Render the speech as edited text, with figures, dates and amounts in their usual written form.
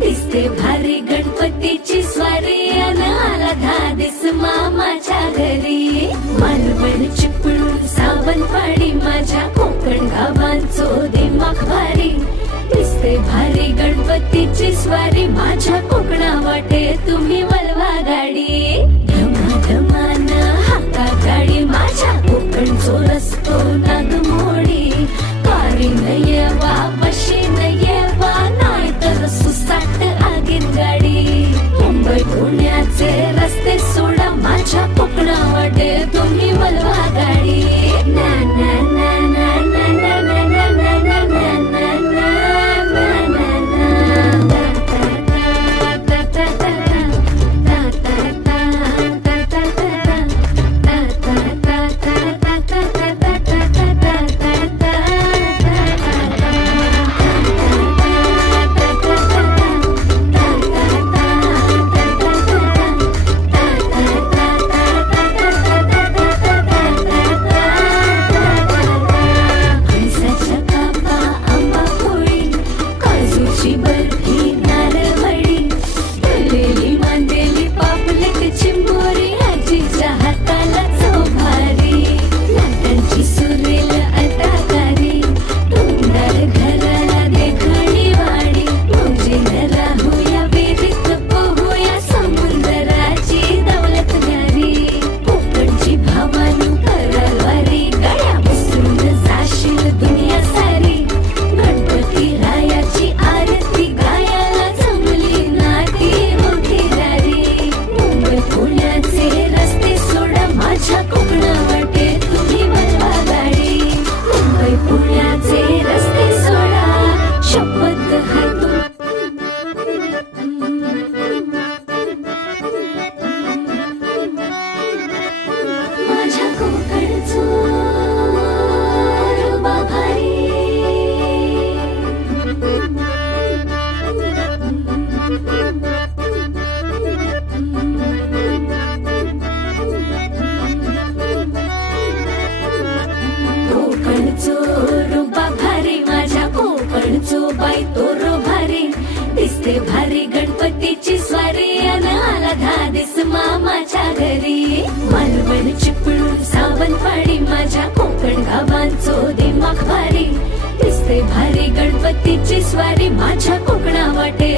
दिसते भारी गणपतीची स्वारी अन आला धादिस मामाच्या घरी. मालवण चिपळूण सावंतवाडी माझ्या कोकण गावांचो दिमाग भारी. दिसते भारी गणपतीची स्वारी माझ्या कोकणा वाटे तुम्ही वळवा गाडी. धमाधमान हाका गाडी माझ्या कोकणचो रस्तो नागमोडी. कारन येवा बशीन येवा नाही तर सुसाट आगीन गाडी. मुंबई पुण्याचे रस्ते सोडा माझ्या कोकणा वाटे तुम्ही वळवा गाडी. ना ना ना ना ना ना ना ना ना ना ना ना ना ना ना. बाई तोरो भारी. दिसते भारी गणपतीची स्वारी अन आला धादिस मामाच्या घरी. मालवण चिपळूण सावंतवाडी माझ्या कोकण गावांचो दिमाग भारी. दिसते भारी गणपतीची स्वारी माझ्या कोकणा वाटे